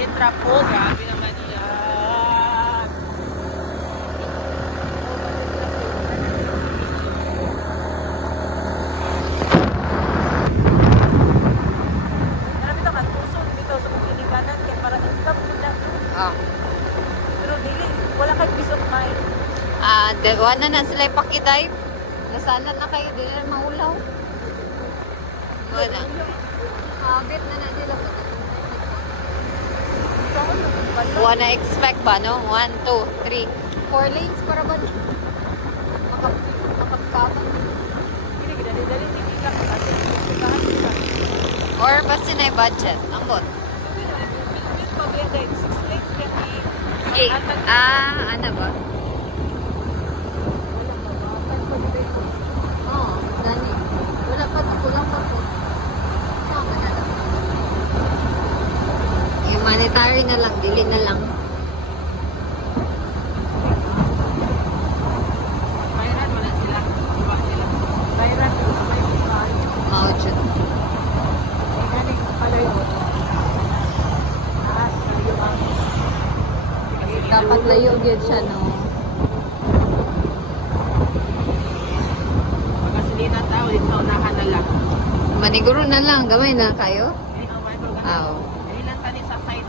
Tetra po, grabe naman yan. Marami ito katuson dito sa mga kinikanan kaya para income nila. Pero dili, wala kang peace of mind. Wala na sila ipakidive. Nasalan na kayo, di na maulaw. Wala. Habit na nila. Wanna expect ba, no? 1, 2, 3, 4 lanes para ba? Makapkapan. Hindi, dali-dali, hindi lang. Or basta na yung budget. Ambot. Ano ba? Oo, dani. Wala pa ito, kulang pa po. Humanitarian na lang, dili na lang. Mayroon mo na sila. Iba nila. Mayroon mo na sila. Maudyo. Ay, galing pala yun. Taas, sa'yo ang... Dapat layo yun siya, no? Magasolina tao, dito unahan na lang. Maniguro na lang, gamay na kayo? Oo. Ilan tani sa side?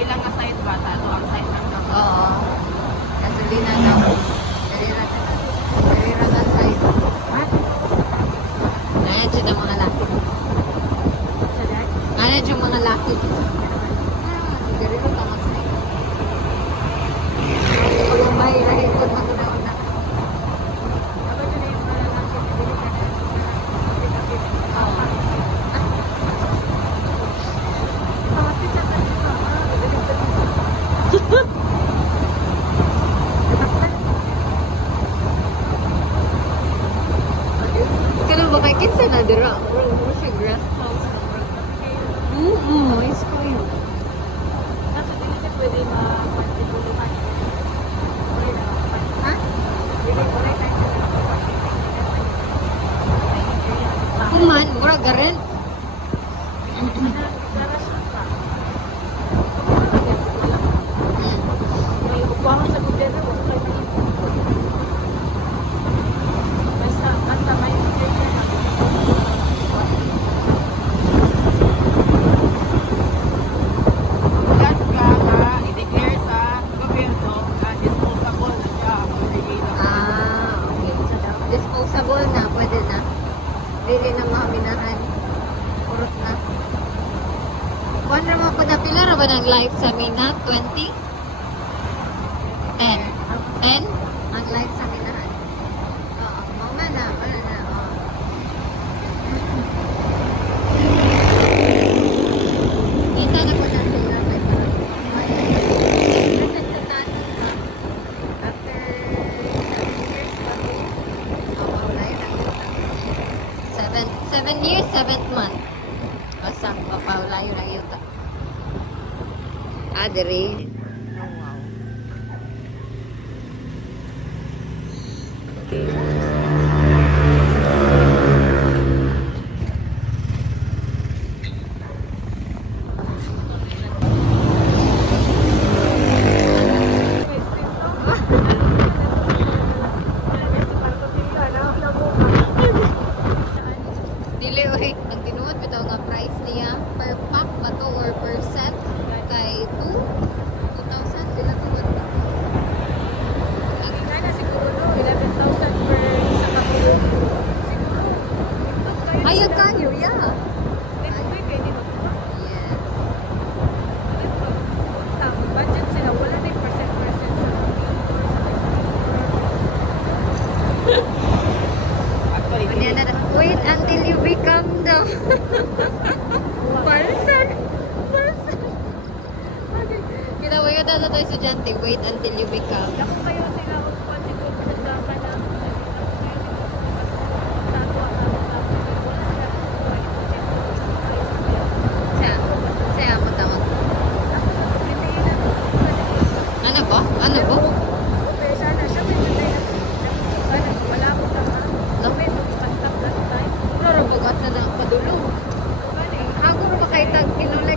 Ilan nga side ba? Tato ang side ng dapat. Oo. Gasolina daw. Karira na side. What? Ngayon dyan ang mga laki. Ngayon dyan mga laki. Karira ka mga side. Kung may rahit ko maguna-una. Kailan ba kay kinsa na dira? Bro, siya grass house. Is ko yun. Kaso dili siya pwede ma-partibuluhan. Ha? Dili ko rin tayo. Kuman, mura garen. Sarasyon pa. May upuan sa gobyerno, huwag kayo mag-ipon. Basta may gobyerno na. Yan ka na i-declare sa gobyerno na disposable na siya. Okay. Disposable na, pwede na. Dili na maminahan. Kurot na. Kuan ra mo po na pila ra ba ng live sa Mina? 20? 10? 10? Ang live sa Minahan. Oo. Mga na. Wala na. Oo. Kita na po na sila. After 7 years, 7th month. Basta, papaulayo na yun. Dere. Oh, wow. Dili, oy. Ang tinuod, bitaw nga price niya per pack ba to or per set kay 2,000 sila to ba? Hindi na siguro 11,000 per isa kapulo. Siguro. Ayun kayo, yeah. Next week, hindi ba? Yeah. Budget sila, wala na yung percent. Wait until you become the person. Kita mo yun na tayo estudyante. Wait until you become. Ako kayo sila kung siguro sa drama na Saya mo taon. Ano ba? Ano ba? Okay, sana siya wala ko tama. Gawin mo contact last time. Pero bagat na lang padulong. Ako rin makaitan kinula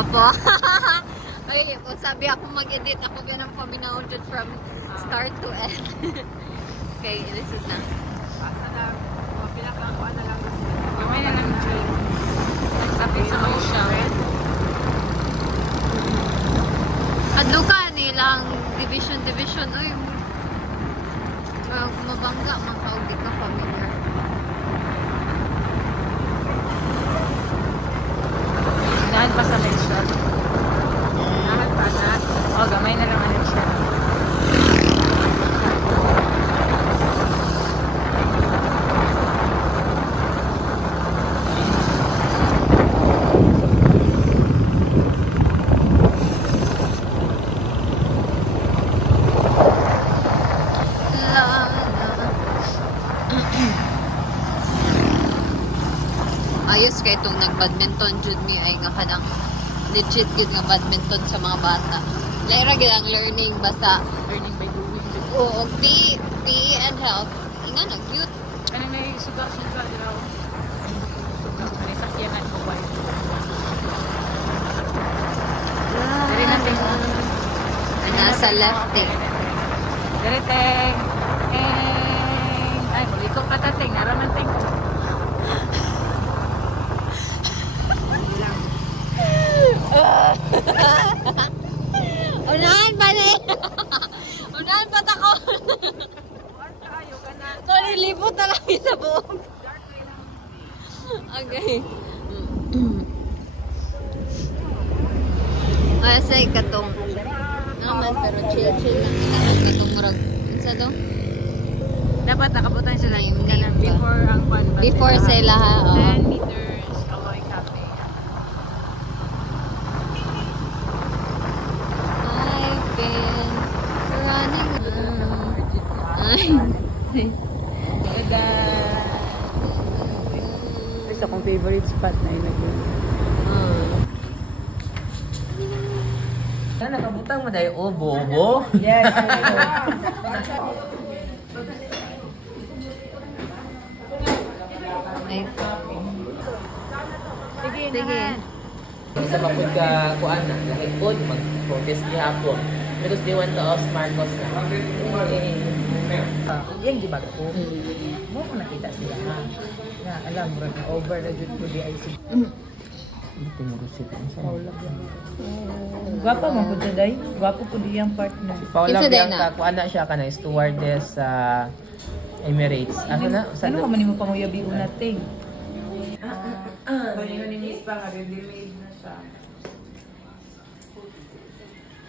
Apo. Ay, kung sabi ako mag-edit, ako ganang paminauded from start to end. Okay, ilisit na. Basta lang. Pinakakuha na lang. Gamay na lang dyan. Kapit sa ocean. Adluka nilang division. Uy, mabangga, makaudi ka familiar. Dahan pa sa mention. Lahat pa na. O, gamay na lang ano siya. Ayos kay itong nag-badminton jud mi ay nga kanang legit jud nga badminton sa mga bata. Laira gyud ang learning basta Learning by doing. oo, PE and health. Inga na cute. Ano may suga-suga daw. Suga. May sakyanan ko ba? Dari natin. Nasa left eh. Dari teng. Ay, mulikot pa tateng. Naraman teng ko. Unahan pa ni. Unahan pa tako. Sorry, libot na lang sa buong. Okay. Ay, say katong. Naman, pero chill lang. Katong murag. Isa do? Dapat nakabutan sila yung kanang Ba? before ang kwan. Before sila ha. Oh. 10 meters away cafe. I've been running around. Ay. Isa kong favorite spot na yun. Nakabutang mo dahil bobo. Yes. Ay. Sige. Isa pa po ka kuan na, nag-good, mag-protest gihapon. Because they want to off Marcos na. Yan di ba ko? Mo ko nakita sila ha. Na alam mo na over na jud ko di ay sig. Dito mo gusto ito. Gwapa man pud day. Gwapo pud iyang partner. Paula Kinsa din Bianca, kuan na siya ka na, stewardess sa Emirates. Ano na? Ano ka man nimo panguyabi unating? Kanino ni Miss pa nga ready-made na siya.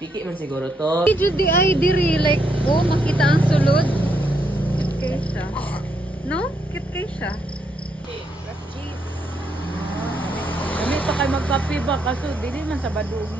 Piki man siguro to. Jud di ay diri like oh makita ang sulod. Cute kay siya. No? Cute kay siya. Kami pa kay magkape ba kaso dili man sa badung.